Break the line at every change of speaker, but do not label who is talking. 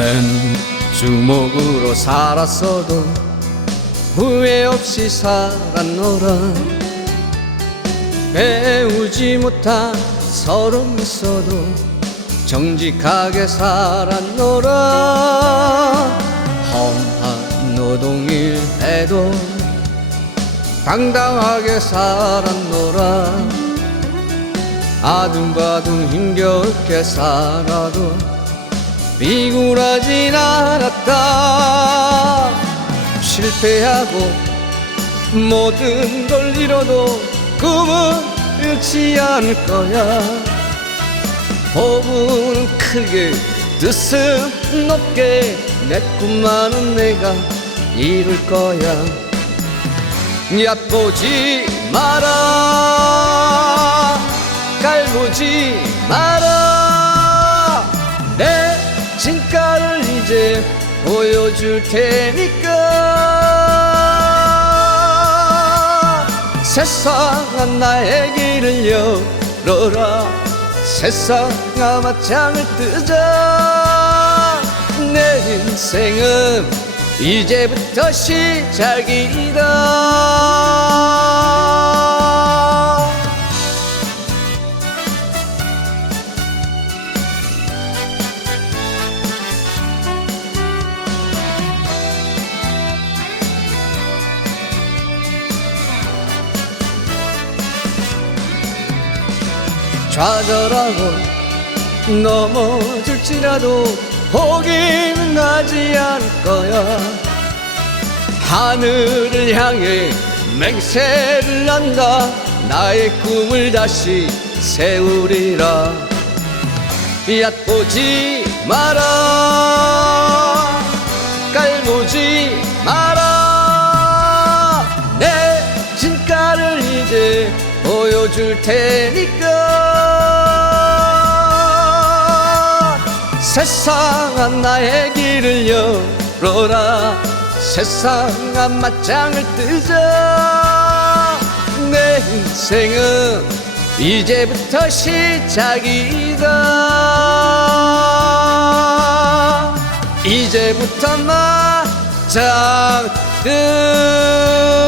맨주먹으로 살았어도 후회 없이 살았노라. 배우지 못한 서름 있어도 정직하게 살았노라. 험한 노동일 해도 당당하게 살았노라. 아둥바둥 힘겹게 살아도 비굴하진 않았다. 실패하고 모든 걸 잃어도 꿈은 잃지 않을 거야. 포부는 크게 뜻은 높게 내 꿈만은 내가 이룰 거야. 얕보지 마라. 깔보지 마라 보여줄 테니까. 세상아 나의 길을 열어라. 세상아 맞짱을 뜨자. 내 인생은 이제부터 시작이다 좌절하고 넘어질지라도 포기는 하지 않을 거야. 하늘을 향해 맹세를 한다. 나의 꿈을 다시 세우리라. 얕보지 마라. 깔보지 마라. 내 진가를 이제 보여줄 테니까 세상아 나의 길을 열어라. 세상아 맞짱을 뜨자. 내 인생은 이제부터 시작이다. 이제부터 맞짱 뜨자